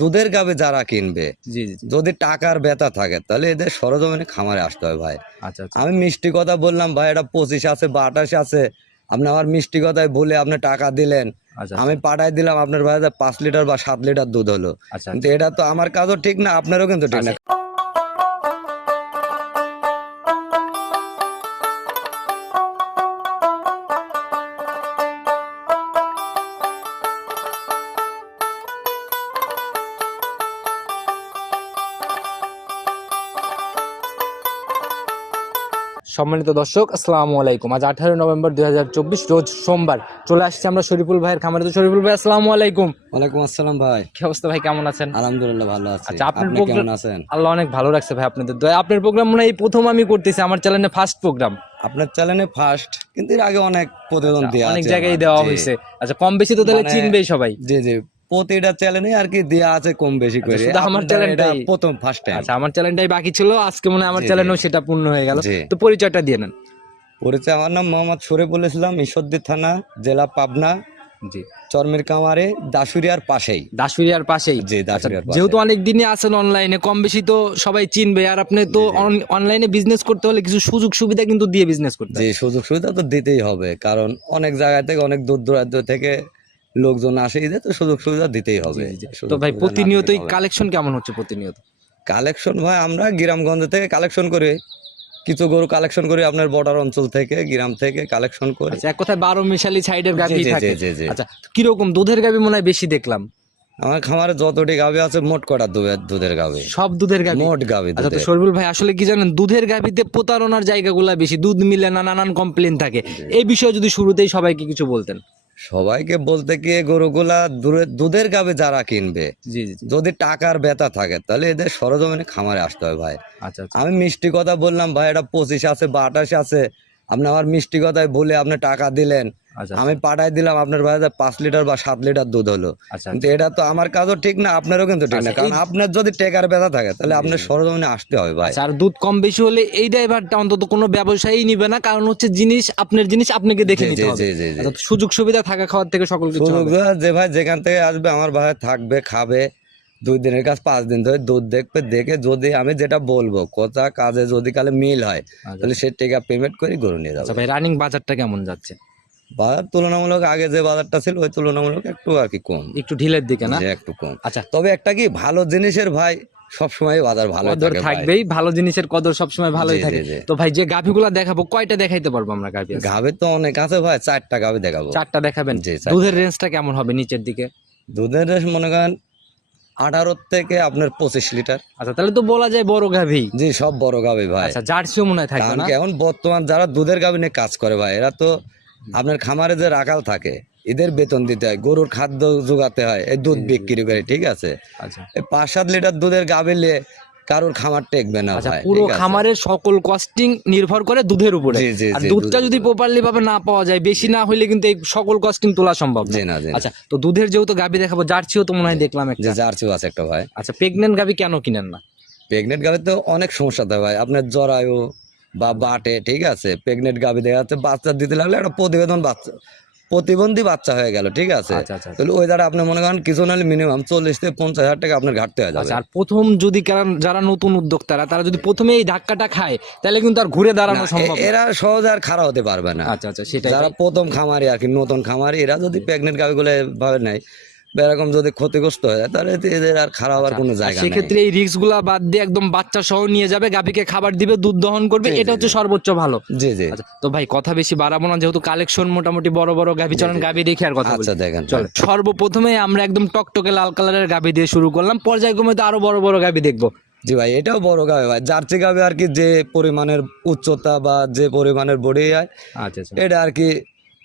দুধের গাবে যারা কিনবে। যদি টাকার ব্যথা থাকে তাহলে এদের সরজমিনে খামারে আসতে হয় ভাই। আচ্ছা আচ্ছা। আমি মিষ্টি কথা বললাম ভাই এটা পঁচিশ আছে বা আঠাশ আছে। আপনি আমার মিষ্টি কথায় বলে আপনি টাকা দিলেন। আচ্ছা আমি পাঠাই দিলাম আপনার ভাই পাঁচ লিটার বা সাত লিটার দুধ হলো। কিন্তু এটা তো আমার কাজও ঠিক না আপনারও কিন্তু ঠিক না। সম্মানিত দর্শক আসসালামু আলাইকুম। আজ আঠারো নভেম্বর দুই রোজ সোমবার। চলে আসছে আমরা শরীফুল ভাইয়ের খামারে। তো শরীফুল ভাই আসসালামু আলাইকুম। ওয়ালাইকুম আসসালাম ভাই। কি অবস্থা ভাই কেমন আছেন? আলহামদুলিল্লাহ ভালো আছি। আচ্ছা, আপনার আপনি কেমন আছেন? আল্লাহ অনেক ভালো রাখছে ভাই আপনাদের দয়া। আপনার প্রোগ্রাম মনে হয় এই প্রথম আমি করতেছি আমার চ্যানেলে ফার্স্ট প্রোগ্রাম। আপনার চ্যানেলে ফার্স্ট কিন্তু এর আগে অনেক প্রতিবেদন দেওয়া অনেক জায়গায় দেওয়া হয়েছে। আচ্ছা কম বেশি তো তাহলে মানে- চিনবেই সবাই। জি জি। প্রতিটা চ্যানেলে আর কি দেওয়া আছে কম বেশি করে। আমার চ্যানেলটাই- প্রথম ফার্স্ট টাইম আচ্ছা আমার চ্যানেলটাই বাকি ছিল আজকে মনে আমার জি, জি। চ্যানেলও সেটা পূর্ণ হয়ে গেল। জি। তো পরিচয়টা দিয়ে নেন। পরিচয় আমার নাম মোহাম্মদ শরীফুল ইসলাম ঈশ্বরদী থানা জেলা পাবনা। জি। চরমের কামারে দাসুরিয়ার পাশেই। দাসুরিয়ার পাশেই? জি আচ্ছা, দাসুরিয়ার যেহেতু অনেক দিনই আছেন অনলাইনে কম বেশি তো সবাই চিনবে। আর আপনি তো অনলাইনে বিজনেস করতে হলে কিছু সুযোগ সুবিধা কিন্তু দিয়ে বিজনেস করতে হয়। সুযোগ সুবিধা তো দিতেই হবে। কারণ অনেক জায়গা থেকে অনেক দূর দূরান্ত থেকে লোকজন আসে এদের তো সুযোগ সুবিধা দিতেই হবে। তো ভাই সুবিধা না প্রতিনিয়তই কালেকশন কেমন হচ্ছে প্রতিনিয়ত? কালেকশন ভাই আমরা গ্রামগঞ্জ থেকে কালেকশন করে। কিছু গরু কালেকশন করি আপনার বর্ডার অঞ্চল থেকে গ্রাম থেকে কালেকশন করি। আচ্ছা এক কথায় বারো মিশালি সাইডের গাভি থাকে। আচ্ছা কীরকম দুধের গাভি মনে হয় বেশি দেখলাম? আমার খামারে যতটি গাভি আছে মোট কটা দুধের দুধের গাভি? সব দুধের গাভি? মোট গাভি আচ্ছা। শরীফুল ভাই আসলে কি জানেন দুধের গাভিতে প্রতারণার জায়গাগুলো বেশি দুধ মিলে না নানান কমপ্লেন থাকে। এই বিষয়ে যদি শুরুতেই সবাইকে কিছু বলতেন। সবাইকে বলতে গিয়ে গরুগুলা দুধের গাবে যারা কিনবে। যদি টাকার ব্যথা থাকে তাহলে এদের সরজমিনে খামারে আসতে হবে ভাই আচ্ছা আচ্ছা আমি মিষ্টি কথা বললাম ভাই এটা পঁচিশ আছে বা আঠাশ আছে আপনি আমার মিষ্টি কথায় বলে আপনি টাকা দিলেন আচ্ছা আমি পাঠাই দিলাম আপনার ভাই পাঁচ লিটার বা সাত লিটার দুধ হলো। আচ্ছা। কিন্তু এটা তো আমার কাজও ঠিক না আপনারও কিন্তু ঠিক না। আচ্ছা, কারণ আপনার যদি টেকার ব্যথা থাকে তাহলে আপনার সরজমিনে আসতে হবে ভাই। আচ্ছা আর দুধ কম বেশি হলে এই ড্রাইভারটা অন্তত কোনো ব্যবসায়ী নিবে না কারণ হচ্ছে জিনিস আপনার জিনিস আপনাকে দেখে নিতে হবে। আচ্ছা, সুযোগ সুবিধা থাকা খাওয়ার থেকে সকল কিছু সুযোগ যে ভাই যেখান থেকে আসবে আমার ভাই থাকবে খাবে। দুই দিনের কাজ পাঁচ দিন ধরে দুধ দেখবে দেখে যদি আমি যেটা বলব কোথা কাজে যদি কালে মিল হয় আচ্ছা। তাহলে সে টাকা পেমেন্ট করে গরু নিয়ে আচ্ছা যাবে ভাই রানিং বাজারটা কেমন যাচ্ছে? বাজার তুলনামূলক আগে যে বাজারটা ছিল ওই তুলনামূলক একটু আর কি কম। একটু ঢিলের দিকে না? একটু কম। আচ্ছা। তবে একটা কি ভালো জিনিসের ভাই সবসময় বাজার ভালো কদর থাকে থাকবেই ভালো জিনিসের কদর সবসময় ভালোই থাকে। তো ভাই যে গাভিগুলা দেখাবো কয়টা দেখাইতে পারব আমরা গাভি? গাভীর তো অনেক আছে ভাই চারটা গাভী দেখাবো। চারটা দেখাবেন। দুধের রেঞ্জটা কেমন হবে নিচের দিকে? দুধের রেস মনে করেন আঠারো থেকে আপনার পঁচিশ লিটার। আচ্ছা তাহলে তো বলা যায় বড় গাভি। জি সব বড় গাভী ভাই। আচ্ছা জার্সিও মনে হয় থাকে কারণ কি এখন বর্তমান যারা দুধের গাভী নিয়ে কাজ করে ভাই এরা তো আপনার খামারে যে রাখাল থাকে এদের বেতন দিতে হয় গরুর খাদ্য যোগাতে হয় এই দুধ বিক্রি করে ঠিক আছে? আচ্ছা। এই পাঁচ সাত লিটার দুধের গাভী নিয়ে কারোর খামার টেকবে না আচ্ছা পুরো খামারের সকল কস্টিং নির্ভর করে দুধের উপরে। আর দুধটা যদি। প্রপারলি ভাবে না পাওয়া যায় বেশি না হইলে কিন্তু এই সকল কস্টিং তোলা সম্ভব না। আচ্ছা তো দুধের যেহেতু গাভি দেখাবো জার্সিও তো মনে হয় দেখলাম একটা। জার্সিও আছে একটা ভাই। আচ্ছা প্রেগনেন্ট গাভি কেন কিনেন না? প্রেগনেন্ট গাভী তো অনেক সমস্যা থাকে ভাই আপনার জরায়ু বা বাটে ঠিক আছে? প্রেগনেন্ট গাভী দেখা যাচ্ছে বাচ্চা দিতে লাগলে একটা প্রতিবেদন বাচ্চা প্রতিবন্ধী বাচ্চা হয়ে গেল ঠিক আছে? আচ্ছা আচ্ছা তাহলে ওই দ্বারা আপনি মনে করেন কিছু নাহলে মিনিমাম চল্লিশ থেকে পঞ্চাশ হাজার টাকা আপনার ঘাটতে হয়ে যাবে। আচ্ছা আর প্রথম যদি যারা নতুন উদ্যোক্তারা তারা যদি প্রথমে এই ধাক্কাটা খায় তাহলে কিন্তু আর ঘুরে দাঁড়ানো সম্ভব এরা সহজে আর খারাপ হতে পারবে না। আচ্ছা আচ্ছা সেটা যারা প্রথম খামারি আর কি নতুন খামারি এরা যদি প্রেগনেন্ট গাভিগুলো ভাবে নেয় বা এরকম যদি ক্ষতিগ্রস্ত হয়ে যায় তাহলে এদের আর খারাপ হওয়ার কোনো জায়গা সেক্ষেত্রে এই রিস্কগুলা বাদ দিয়ে একদম বাচ্চা সহ নিয়ে যাবে গাভীকে খাবার দিবে দুধ দহন করবে এটা হচ্ছে সর্বোচ্চ ভালো। জি জি। আচ্ছা তো ভাই কথা বেশি বাড়াবো না যেহেতু কালেকশন মোটামুটি বড় বড় গাভী চলন গাভী দেখে আর কথা আচ্ছা দেখেন চল সর্বপ্রথমে আমরা একদম টকটকে লাল কালারের গাভী দিয়ে শুরু করলাম পর্যায়ক্রমে তো আরও বড় বড় গাভী দেখব। জি ভাই এটাও বড় গাবে ভাই জার্সি গাবে আর কি যে পরিমাণের উচ্চতা বা যে পরিমাণের বডি হয় আচ্ছা আচ্ছা। এটা আর কি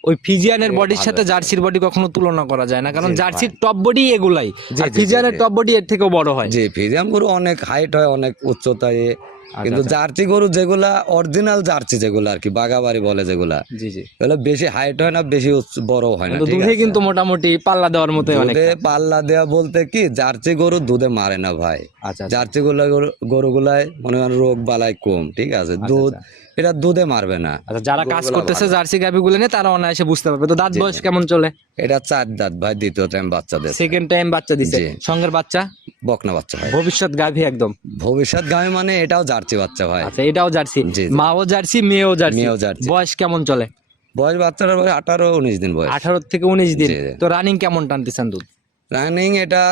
ওই ফিজিয়ানের বডির সাথে জার্সির বডি কখনো তুলনা করা যায় না কারণ জার্সির টপ বডি এগুলাই। জি, আর জি, জি, ফিজিয়ানের টপ বডি এর থেকেও বড় হয়। যে ফিজিয়াম গরু অনেক হাইট হয় অনেক উচ্চতায় কিন্তু আচ্ছা। জার্সি গরু যেগুলা অরিজিনাল জার্সি যেগুলা আর কি বাগাবাড়ি বলে যেগুলা জি জি। এগুলো বেশি হাইট হয় না বেশি বড় হয় না দুধে কিন্তু মোটামুটি পাল্লা দেওয়ার মতো অনেক পাল্লা দেওয়া বলতে কি জার্সি গরু দুধে মারে না ভাই। আচ্ছা আচ্ছা। জার্সি গুলা গরুগুলাই মনে করেন রোগ বালাই কম ঠিক আছে? দুধ এটা দুধে মারবে না। আচ্ছা যারা কাজ করতেছে জার্সি গাভি গুলো নিয়ে তারা অনায়াসে বুঝতে পারবে। তো দাঁত বয়স কেমন চলে? এটা চার দাঁত ভাই দ্বিতীয় টাইম বাচ্চাদের সেকেন্ড টাইম বাচ্চা দিছে। জি। সঙ্গের বাচ্চা? বকনা বাচ্চা ভাই। ভবিষ্যৎ গাভি একদম। ভবিষ্যৎ গামী মানে এটাও জার্সি বাচ্চা ভাই। আচ্ছা এটাও জার্সি। মাও জার্সি মেয়েও জার্সি। মেয়েও জার্সি। বয়স কেমন চলে? বয়স বাচ্চাটার বয়স আঠারো উনিশ দিন বয়স। আঠারো থেকে উনিশ দিন। তো রানিং কেমন টানতেছেন দুধ? রানিং এটা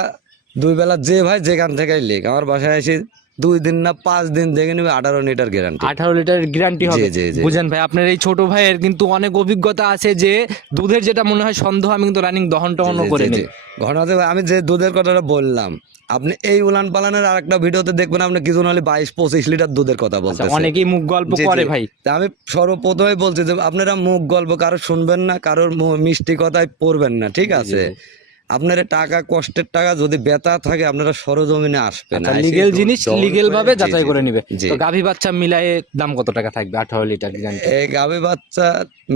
দুই বেলা যে ভাই যেখান থেকে লেখ আমার বাসায় এসে দুই দিন না পাঁচ দিন দেখে নেবে আঠারো লিটার গ্যারান্টি আঠারো লিটার গ্যারান্টি হবে। বুঝেন ভাই আপনার এই ছোট ভাইয়ের কিন্তু অনেক অভিজ্ঞতা আছে যে দুধের যেটা মনে হয় সন্দেহ আমি কিন্তু রানিং দহন টহন করে নিই ঘটনাতে আমি যে দুধের কথাটা বললাম আপনি এই উলান পালানের আর একটা ভিডিওতে দেখবেন আপনি কিছু নাহলে বাইশ পঁচিশ লিটার দুধের কথা বলছেন বলতেছে। অনেকেই মুখ গল্প। করে ভাই। আমি সর্বপ্রথমে বলছি যে আপনারা মুখ গল্প কারও শুনবেন না কারোর মিষ্টি কথায় পড়বেন না ঠিক আছে? আপনার টাকা কষ্টের টাকা যদি বেতা থাকে আপনারা সরজমিনে আসবেন। আচ্ছা লিগেল জিনিস লিগেল ভাবে যাচাই করে নিবে। তো গাভী বাচ্চা মিলায়ে দাম কত টাকা থাকবে? আঠারো লিটার এই গাভী বাচ্চা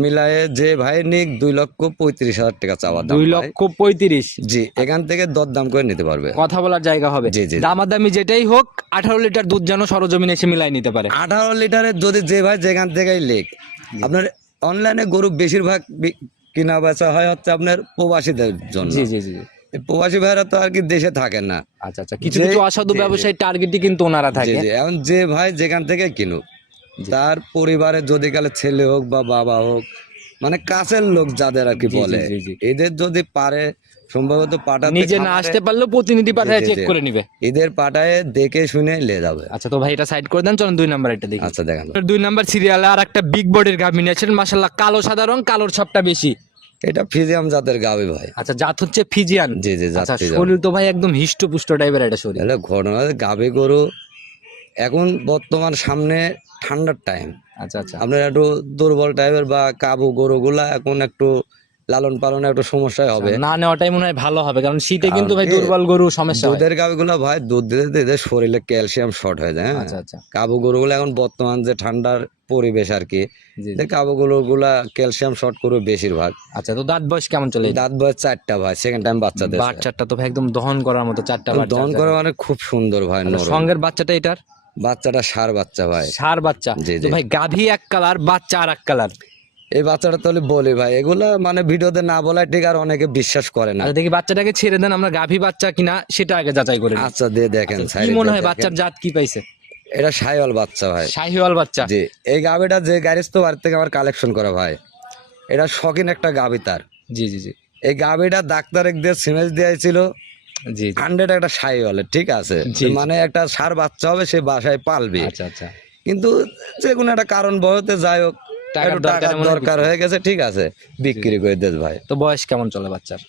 মিলায়ে যে ভাই নিক দুই লক্ষ পঁয়ত্রিশ হাজার টাকা চাওয়া দাম দুই লক্ষ পঁয়ত্রিশ? জি এখান থেকে দর দাম করে নিতে পারবে। কথা বলার জায়গা হবে। জি, জি। দামাদামি যেটাই হোক আঠারো লিটার দুধ যেন সরজমিনে এসে মিলাই নিতে পারে। আঠারো লিটারের যদি যে ভাই যেখান থেকেই লেখ আপনার অনলাইনে গরু বেশিরভাগ কিনা বেচা হয় হচ্ছে আপনার প্রবাসীদের জন্য। জি জি জি। জি। প্রবাসী ভাইরা তো আর কি দেশে থাকেন না। আচ্ছা আচ্ছা। কিছু কিছু অসাধু। ব্যবসায়ী টার্গেটই কিন্তু ওনারা থাকে। জি। এখন যে ভাই যেখান থেকে কিনুক তার পরিবারের যদি কালে ছেলে হোক বা বাবা হোক মানে কাছের লোক যাদের আর কি জি, বলে জি, জি। এদের যদি পারে সম্ভবত পাঠাতে নিজে না খামারে আসতে পারলেও প্রতিনিধি পাঠায় জি, চেক জি। করে নিবে। এদের পাঠায় দেখে শুনে লে যাবে। আচ্ছা তো ভাই এটা সাইড করে দেন চলুন দুই নাম্বার এটা দেখি। আচ্ছা দেখেন। দুই নাম্বার সিরিয়ালে আর একটা বিগ বডির গাভী আছেন মাসাল্লাহ কালো সাদা রং কালোর ছাপটা বেশি। এটা ফিজিয়াম জাতের গাবি ভাই। আচ্ছা জাত হচ্ছে ফিজিয়ান? জি জি জাত আচ্ছা শরীর তো ভাই একদম হিষ্টপুষ্ট টাইপের এটা শরীর। তাহলে ঘটনা গাবি গরু এখন বর্তমান সামনে ঠান্ডার টাইম আচ্ছা আচ্ছা। আপনার একটু দুর্বল টাইপের বা কাবু গরুগুলা এখন একটু লালন পালনে একটু সমস্যা হবে। না নেওয়াটাই মনে হয় ভালো হবে কারণ শীতে কিন্তু ভাই দুর্বল গরু সমস্যা দুধের গাভিগুলো ভাই দুধ দিতে দিতে শরীরে ক্যালসিয়াম শর্ট হয়ে যায় হ্যাঁ। আচ্ছা আচ্ছা। কাবু গরুগুলো এখন বর্তমান যে ঠান্ডার পরিবেশ আর কি কাবু গরুগুলা ক্যালসিয়াম শর্ট করবে বেশিরভাগ। আচ্ছা তো দাঁত বয়স কেমন চলে? দাঁত বয়স চারটা ভাই সেকেন্ড টাইম বাচ্চা বাচ্চাদের বাচ্চাটা তো ভাই একদম দহন করার মতো চারটা দহন করা মানে খুব সুন্দর ভাই আচ্ছা, নরম। সঙ্গের বাচ্চাটা এটার? বাচ্চাটা সার বাচ্চা ভাই। সার বাচ্চা। ভাই গাভী এক কালার বাচ্চা আর এক কালার। এই বাচ্চাটা তাহলে বলি ভাই এগুলা মানে ভিডিওতে না বলায় ঠিক আর অনেকে বিশ্বাস করে না। আচ্ছা দেখি বাচ্চাটাকে ছেড়ে দেন আমরা গাভী বাচ্চা কিনা সেটা আগে যাচাই করে আচ্ছা দিয়ে দেখেন আচ্ছা, কি মনে হয় বাচ্চার জাত কি পাইছে? এটা সাইওয়াল বাচ্চা ভাই। শাহিওয়াল বাচ্চা? জি এই গাভীটা যে গ্যারেজ তো বাড়ি থেকে আমার কালেকশন করা ভাই এটা শখিন একটা গাভী তার। জি জি জি। এই গাভীটা ডাক্তার দিয়ে সিমেজ দিয়েছিল। জি জি। হান্ড্রেড একটা সাই হলে ঠিক আছে। মানে একটা সার বাচ্চা হবে সে বাসায় পালবে। আচ্ছা আচ্ছা। কিন্তু যে কোনো একটা কারণ বহতে যাই হোক টাকার দরকারে হয় দরকার হয়ে গেছে ঠিক আছে। বিক্রি করে দেস ভাই। তো বয়স কেমন চলে বাচ্চার?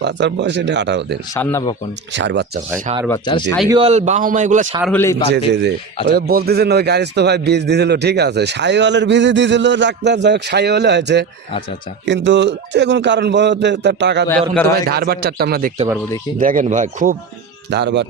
বাচ্চার বয়স এটা আঠারো দিন। সার না বকন? সার বাচ্চা ভাই। সার বাচ্চা। আর জি, জি। বাহমা এগুলো সার হলেই জি জি জি। ওই বলতেছেন ওই গাড়ি তো ভাই বীজ দিয়েছিল ঠিক আছে। সাইওয়ালের দিয়েছিল ডাক্তার যাই হোক সাইওয়ালে হয়েছে। আচ্ছা আচ্ছা। কিন্তু যে কোনো কারণ বহতে তার টাকার দরকার হয় ধার আমরা দেখতে পারব দেখি। দেখেন ভাই খুব ধার বাট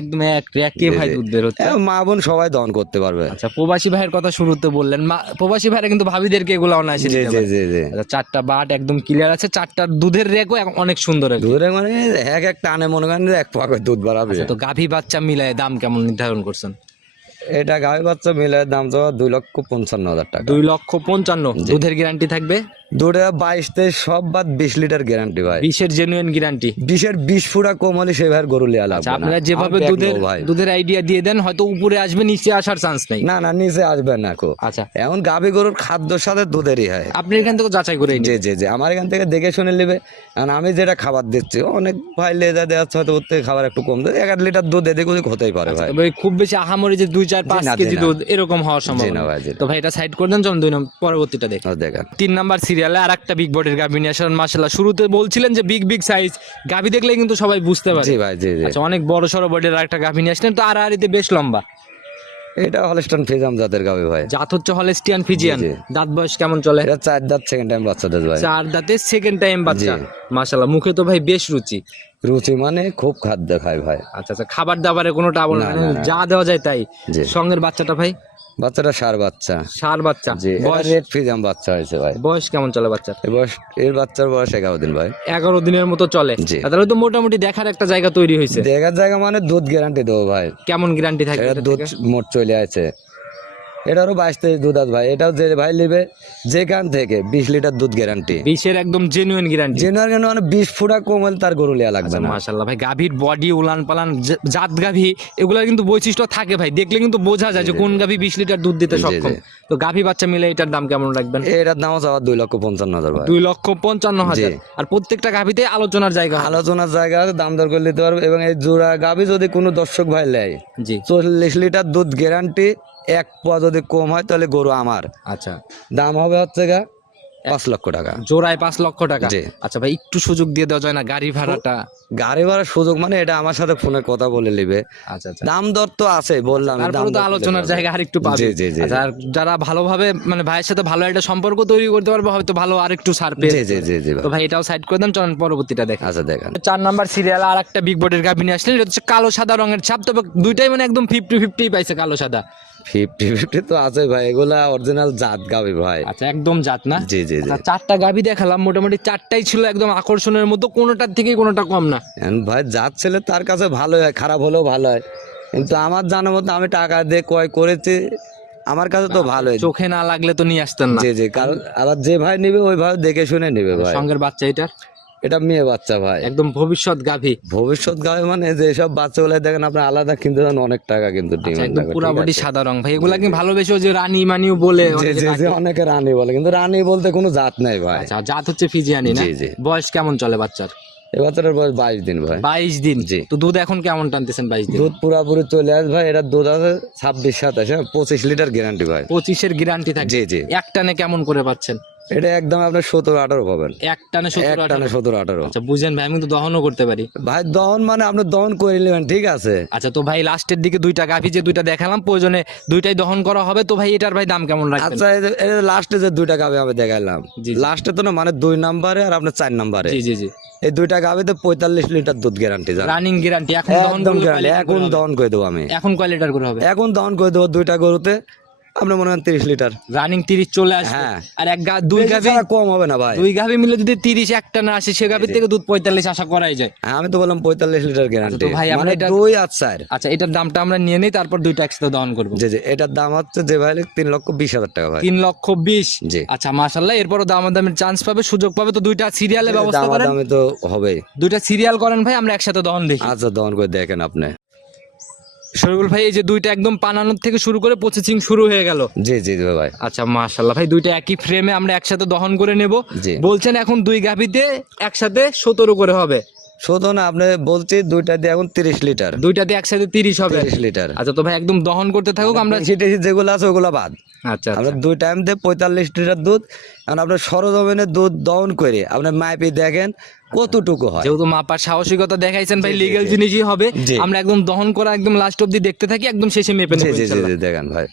একদম এক র্যাকে ভাই দুধ বের হচ্ছে? মা বোন সবাই দহন করতে পারবে। আচ্ছা প্রবাসী ভাইয়ের কথা শুরুতে বললেন। প্রবাসী ভাইরা কিন্তু ভাবিদেরকে এগুলো অনায়াসে জি জি জি জি। আচ্ছা, চারটা বাট একদম ক্লিয়ার আছে। চারটার দুধের রেকও অনেক সুন্দর। দূরে মানে এক এক টানে মনে করেন এক পাকে দুধ বাড়াবে। তো গাভী বাচ্চা মিলায় দাম কেমন নির্ধারণ করছেন? এটা গাভী বাচ্চা মিলে দাম তো দুই লক্ষ পঞ্চান্ন হাজার টাকা। দুই লক্ষ পঞ্চান্ন। দুধের গ্যারান্টি থাকবে? দুটা বাইশ তেইশ সব বাদ বিশ লিটার গ্যারান্টি ভাই। বিশের জেনুইন গ্যারান্টি বিশের বিশ ফুটা কম হলে সে ভাই গরু লিয়া আচ্ছা আপনারা যেভাবে দুধের দুধের আইডিয়া দিয়ে দেন হয়তো উপরে আসবে নিচে আসার চান্স নেই। না না নিচে আসবে না কো। আচ্ছা। এখন গাভী গরুর খাদ্যর সাথে দুধেরই হয়। আপনি এখান থেকে যাচাই করে জি জি জি আমার এখান থেকে দেখে শুনে নেবে। কারণ আমি যেটা খাবার দিচ্ছি অনেক ভাই লেজা দেওয়া হয়তো ওর থেকে খাবার একটু কম দেয়। এক লিটার দুধ এদিক ওদিক হতেই পারে ভাই। তবে খুব বেশি আহামরি যে দুই চার পাঁচ কেজি দুধ এরকম হওয়ার জি সম্ভব না ভাই তো ভাই এটা সাইড করে দেন চলুন দুই নম্বর পরবর্তীটা দেখ। দেখেন। তিন নাম্বার সিরিয়ালে আর একটা বিগ বডির গাভী নিয়ে আসলেন মাসাল্লাহ শুরুতে বলছিলেন যে বিগ বিগ সাইজ গাভী দেখলে কিন্তু সবাই বুঝতে পারে। জি ভাই জি জি। আচ্ছা অনেক বড় সড়ো বডির আর একটা গাভী নিয়ে আসলেন তো আর আরিতে বেশ লম্বা। এটা হলস্টন ফিজাম জাতের গাভী ভাই। জাত হচ্ছে হলেস্টিয়ান ফিজিয়ান। দাঁত বয়স কেমন চলে? এটা চার দাঁত সেকেন্ড টাইম বাচ্চা দেয় ভাই। চার দাঁতে সেকেন্ড টাইম বাচ্চা। জি। মাশাল্লাহ মুখে তো ভাই বেশ রুচি। রুচি মানে খুব খাদ্য খায় ভাই। আচ্ছা আচ্ছা খাবার দাবারে কোনো টাবল না, মানে না। যা দেওয়া যায় তাই? সঙ্গের বাচ্চাটা ভাই? বাচ্চাটা সার বাচ্চা। সার বাচ্চা। রেড ফ্রিজাম বাচ্চা হয়েছে ভাই। বয়স কেমন চলে বাচ্চার? বয়স এর বাচ্চার বয়স এগারো দিন ভাই। এগারো দিনের মতো চলে। তাহলে তো মোটামুটি দেখার একটা জায়গা তৈরি হয়েছে। দেখার জায়গা মানে দুধ গ্যারান্টি দেবো ভাই। কেমন গ্যারান্টি থাকে দুধ মোট চলে আছে এটারও বাইশ তেইশ দুধ আছে ভাই। এটাও যে ভাই নেবে যেখান থেকে বিশ লিটার দুধ গ্যারান্টি বিশের একদম জেনুইন গ্যারান্টি জেনুয়ার কেন? মানে বিশ ফুটা কমল তার গরু লিয়া লাগবে না। মাশাল্লাহ ভাই গাভীর বডি উলান পালান জাত গাভী এগুলোর কিন্তু বৈশিষ্ট্য থাকে ভাই। দেখলে কিন্তু বোঝা যায় যে কোন গাভী বিশ লিটার দুধ দিতে সক্ষম। তো গাভী বাচ্চা মিলে এটার দাম কেমন রাখবেন? এটার দাম আছে আবার দুই লক্ষ পঞ্চান্ন হাজার ভাই। দুই লক্ষ পঞ্চান্ন হাজার। আর প্রত্যেকটা গাভীতে আলোচনার জায়গা আলোচনার জায়গা দাম দর করে নিতে পারবে। এবং এই জোড়া গাভী যদি কোনো দর্শক ভাই নেয় জি। চল্লিশ লিটার দুধ গ্যারান্টি এক পোয়া যদি কম হয় তাহলে গরু আমার। আচ্ছা। দাম হবে হচ্ছে গা পাঁচ লক্ষ টাকা। জোড়ায় পাঁচ লক্ষ টাকা। আচ্ছা ভাই একটু সুযোগ দিয়ে দেওয়া যায় না গাড়ি ভাড়াটা? গাড়ি ভাড়ার সুযোগ মানে এটা আমার সাথে ফোনে কথা বলে নিবে। আচ্ছা আচ্ছা। দাম দর তো আছে বললাম দাম তো আলোচনার জায়গা আর একটু পাবে। জি, জি, জি, আচ্ছা, আর যারা ভালোভাবে মানে ভাইয়ের সাথে ভালো একটা সম্পর্ক তৈরি করতে পারবে হয়তো ভালো আর একটু ছাড় পেয়ে জি জি জি জি তো ভাই এটাও সাইড করে দেন চলেন পরবর্তীটা দেখেন। আচ্ছা দেখেন। চার নাম্বার সিরিয়াল আর একটা বিগ বোর্ডের গাভী নিয়ে আসলেন এটা হচ্ছে কালো সাদা রঙের ছাপ তবে দুইটাই মানে একদম ফিফটি ফিফটি পাইছে কালো সাদা। ফিফটি ফিফটি তো আছে ভাই এগুলা অরিজিনাল জাত গাবি ভাই। আচ্ছা একদম জাত না? জি জি জি। আচ্ছা, চারটা গাভী দেখালাম মোটামুটি চারটাই ছিল একদম আকর্ষণের মতো কোনোটার থেকে কোনোটা কম না। ভাই জাত ছেলে তার কাছে ভালো হয় খারাপ হলেও ভালো হয়। কিন্তু আমার জানার মতো আমি টাকা দিয়ে ক্রয় করেছি আমার কাছে তো ভালোই। চোখে না লাগলে তো নিয়ে আসতেন না। জি জি কারণ আবার যে ভাই নিবে ওই ভাই দেখে শুনে নিবে ভাই। সঙ্গের বাচ্চা এটার? এটা মেয়ে বাচ্চা ভাই। একদম ভবিষ্যৎ গাভী ভবিষ্যৎ গায়ে মানে যেসব বাচ্চাগুলো দেখেন আপনি আলাদা কিনতে যান অনেক টাকা কিন্তু আচ্ছা, ডিমান্ড একদম পুরা বডি সাদা রং ভাই এগুলা কি ভালোবেসে যে রানী মানিও বলে অনেকে রানী বলে কিন্তু রানী বলতে কোনো জাত নাই ভাই। আচ্ছা জাত হচ্ছে ফিজিয়ানি না। বয়স কেমন চলে বাচ্চার? এই বয়স বাইশ দিন ভাই। বাইশ দিন? জি। তো দুধ এখন কেমন টানতেছেন বাইশ দিন? দুধ পুরাপুরি চলে ভাই এটা দুধ আছে ছাব্বিশ সাতাশ হ্যাঁ পঁচিশ লিটার গ্যারান্টি ভাই। পঁচিশের গ্যারান্টি থাকে। জি জি। এক টানে কেমন করে পাচ্ছেন? এটা একদম আপনার সতেরো আঠারো পাবেন। এক টানে এক টানে সতেরো আঠারো। আচ্ছা বুঝেন ভাই আমি কিন্তু দহনও করতে পারি। ভাই দহন মানে আপনি দহন করে নেবেন ঠিক আছে? আচ্ছা তো ভাই লাস্টের দিকে দুইটা গাভি যে দুইটা দেখালাম প্রয়োজনে দুইটাই দহন করা হবে তো ভাই এটার ভাই দাম কেমন রাখবেন? আচ্ছা লাস্টে যে দুইটা গাবে আমি দেখাইলাম জি। লাস্টে তো না মানে দুই নাম্বারে আর আপনার চার নাম্বারে। জি জি জি। এই দুইটা গাবিতে পঁয়তাল্লিশ লিটার দুধ গ্যারান্টি রানিং গ্যারান্টি এখন দহন করে দেবো আমি। এখন কয় লিটার করে হবে? এখন দহন করে দেবো দুইটা গরুতে আপনি মনে করেন তিরিশ লিটার? রানিং তিরিশ চলে আসবে। হ্যাঁ। আর এক গা দুই গাভি কম হবে না ভাই। দুই গাভি মিলে যদি তিরিশ একটা না আসে সে গাভির থেকে দুধ পঁয়তাল্লিশ আশা করাই যায়। হ্যাঁ, আমি তো বললাম পঁয়তাল্লিশ লিটার গ্যারান্টি ভাই, আমরা মানে দুই আর চার। আচ্ছা এটার দামটা আমরা নিয়ে নিই তারপর দুইটা একসাথে দহন করব। জি জি এটার দাম হচ্ছে যে ভাই তিন লক্ষ বিশ হাজার টাকা ভাই। তিন লক্ষ বিশ? জি। আচ্ছা এরপরও দাম দামের চান্স পাবে সুযোগ পাবে তো দুইটা সিরিয়ালের ব্যবস্থা দাম করেন। দামে তো দুইটা সিরিয়াল করেন ভাই আমরা একসাথে দহন দেখি। আচ্ছা দহন করে দেখেন আপনি। শরীফুল ভাই এই যে দুইটা একদম পানানোর থেকে শুরু করে প্রসেসিং শুরু হয়ে গেল। জি জি ভাই। আচ্ছা মাশাল্লাহ ভাই দুইটা একই ফ্রেমে আমরা একসাথে দহন করে নেব। বলছেন এখন দুই গাভিতে একসাথে সতেরো করে হবে। শুধু না আপনি বলছি দুইটা দিয়ে এখন তিরিশ লিটার। দুইটাতে একসাথে তিরিশ হবে? তিরিশ লিটার। আচ্ছা তো ভাই একদম দহন করতে থাকুক আমরা বেশি যেগুলো আছে ওগুলো বাদ। আচ্ছা আমরা দুই টাইম দিয়ে পঁয়তাল্লিশ লিটার দুধ এখন আপনার সরজমিনে দুধ দহন করে আপনার মাইপি দেখেন কতটুকু হয়। যেহেতু মাপার সাহসিকতা দেখাইছেন ভাই লিগেল জিনিসই হবে। আমরা একদম দহন করা একদম লাস্ট অব্দি দেখতে থাকি একদম শেষে মেপে দেখেন ভাই।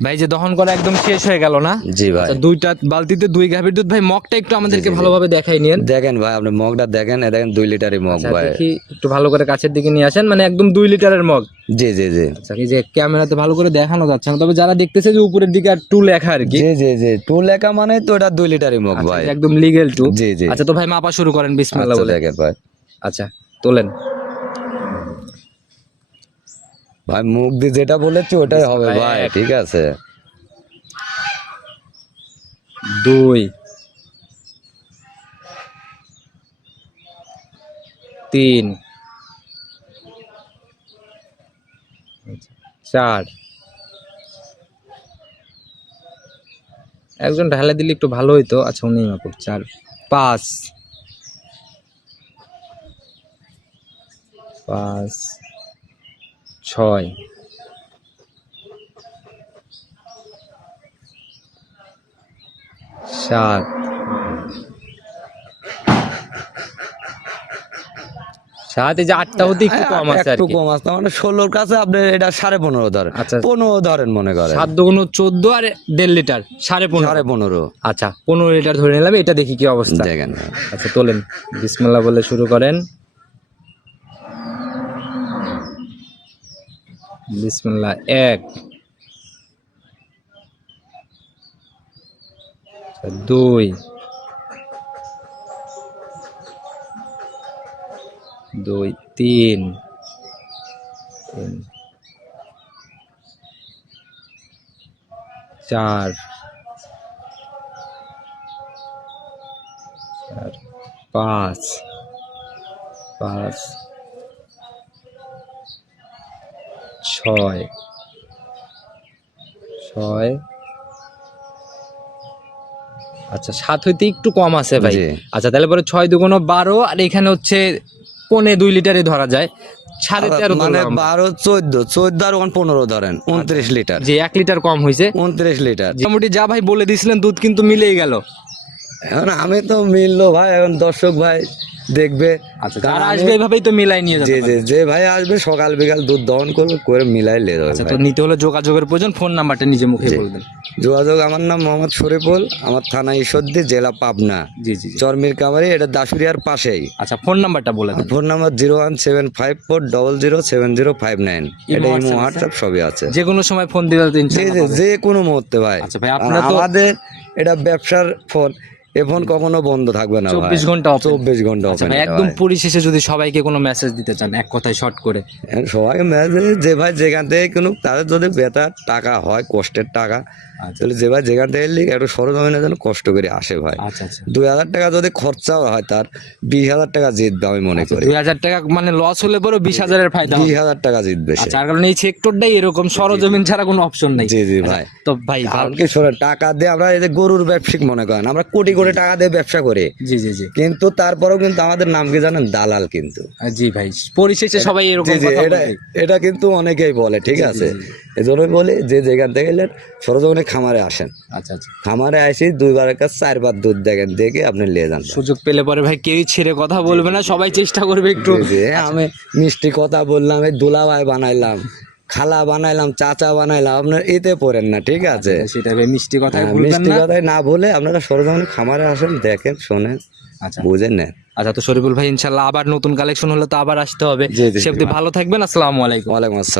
ভাই যে দহন করা একদম শেষ হয়ে গেল না? জি ভাই। আচ্ছা, দুইটা বালতিতে দুই গাভীর দুধ ভাই মগটা একটু আমাদেরকে ভালোভাবে দেখাই নিয়েন। দেখেন ভাই আপনি মগটা দেখেন দেখেন দুই লিটারই মগ আচ্ছা, ভাই। দেখি একটু ভালো করে কাছের দিকে নিয়ে আসেন মানে একদম দুই লিটারের মগ। জি জি জি। আচ্ছা এই যে ক্যামেরাতে ভালো করে দেখানো যাচ্ছে না তবে যারা দেখতেছে যে উপরের দিকে আর টু লেখা আর কি। জি জি জি টু লেখা মানে তো এটা দুই লিটারই মগ ভাই। একদম লিগেল টু। জি জি। আচ্ছা তো ভাই মাপা শুরু করেন বিসমিল্লাহ বলে। দেখেন ভাই। আচ্ছা তোলেন। ভাই মুখ দিয়ে যেটা বলেছি ওটাই হবে ভাই, ঠিক আছে। দুই। তিন। চার। একজন ঢালা দিলে একটু ভালো হইতো। আচ্ছা উনি মাপুক চার। পাঁচ। পাঁচ। ছয়। সাত। সাত এই যে আটটা হতে একটু কম আছে একটু কম আছে মানে ষোলোর কাছে আপনি এটা সাড়ে পনেরো ধরেন। আচ্ছা। পনেরো ধরেন মনে করেন। সাত দুগুণ চোদ্দ আর দেড় লিটার সাড়ে পনেরো। সাড়ে পনেরো। আচ্ছা পনেরো লিটার ধরে নিলাম এটা দেখি কি অবস্থা। দেখেন। আচ্ছা তোলেন। বিসমিল্লাহ বলে শুরু করেন। বিসমিল্লাহ এক। দুই। দুই তিন। তিন। চার। চার পাঁচ। পাঁচ। ছয়। ছয়। আচ্ছা সাত হইতে একটু কম আছে ভাই। আচ্ছা তাহলে পরে ছয় দুগুণ বারো আর এখানে হচ্ছে পনে দুই লিটারে ধরা যায়। সাড়ে তেরো মানে বারো চোদ্দ চোদ্দ আর পনেরো ধরেন উনত্রিশ লিটার। যে এক লিটার কম হয়েছে উনত্রিশ লিটার। মোটামুটি যা ভাই বলে দিছিলেন দুধ কিন্তু মিলেই গেল। এখন আমি তো মিললো ভাই এখন দর্শক ভাই দেখবে। আচ্ছা যারা আসবে এইভাবেই তো মিলাই নিয়ে যে যাবে যে যে ভাই আসবে সকাল বিকাল দুধ দহন করবে করে মিলাই লে আচ্ছা তো নিতে হলে যোগাযোগের প্রয়োজন ফোন নাম্বারটা নিজে মুখে বলবেন। যোগাযোগ আমার নাম মোহাম্মদ শরীফুল আমার থানা ঈশ্বরদী জেলা পাবনা। জি জি চরমির কামারি এটা দাসুরিয়ার পাশেই। আচ্ছা ফোন নাম্বারটা বলে দেন। Phone number zero one seven five four double zero seven zero five nine. এটা ইমো হোয়াটসঅ্যাপ সবই আছে। যে কোনো সময় ফোন দিলে। যে কোনো মুহূর্তে ভাই। আচ্ছা ভাই আপনারা আমাদের এটা ব্যবসার ফোন। এ ফোন কখনো বন্ধ থাকবে না চব্বিশ ঘণ্টা চব্বিশ ঘণ্টা আচ্ছা একদম পরিশেষে যদি সবাইকে কোনো মেসেজ দিতে চান এক কথায় শর্ট করে। সবাই মেসেজ যে ভাই যেখান থেকে কোনো তাদের যদি বেতার টাকা হয় কষ্টের টাকা তাহলে যে ভাই যেখান থেকে লিখ একটু সরজমিনে যেন কষ্ট করে আসে ভাই। আচ্ছা আচ্ছা। দুই হাজার টাকা যদি খরচাও হয় তার বিশ হাজার টাকা জিতবে আমি মনে করি। দুই হাজার টাকা মানে লস হলে পরে বিশ হাজারের ফায়দা। বিশ হাজার টাকা জিতবে আচ্ছা আর কারণ এই সেক্টরটাই এরকম সরজমিন ছাড়া কোনো অপশন নেই। জি জি ভাই। তো ভাই কারণ কি শোনেন টাকা দিয়ে আমরা এই যে গরুর ব্যবসায়িক মনে করেন আমরা কোটি কোটি টাকা দিয়ে ব্যবসা করি। জি জি জি। কিন্তু তারপরেও কিন্তু আমাদের নাম কি জানেন? দালাল কিন্তু। জি ভাই। পরিশেষে সবাই এরকম কথা এটা। এটা কিন্তু অনেকেই বলে ঠিক আছে? এজন্যই বলি যে যেখান থেকে এলেন সরজমিনে খামারে আসেন। আচ্ছা আচ্ছা। খামারে আসি দুইবারের কাছে চারবার দুধ দেখেন দেখে আপনি নিয়ে যান। সুযোগ পেলে পরে ভাই কেউই ছেড়ে কথা বলবে না সবাই চেষ্টা করবে একটু। আমি মিষ্টি কথা বললাম এই দুলাভাই বানাইলাম খালা বানাইলাম চাচা বানাইলাম আপনার এতে পড়েন না ঠিক আছে? সেটা ভাই মিষ্টি কথা হ্যাঁ, মিষ্টি না। কথাই না বলে আপনারা সরজমিনে খামারে আসেন দেখেন শোনেন আচ্ছা। বুঝেন না। আচ্ছা তো শরীফুল ভাই ইনশাল্লাহ আবার নতুন কালেকশন হলে তো আবার আসতে হবে। সে ভালো থাকবেন আসসালামু আলাইকুম। ওয়ালাইকুম আসসালাম।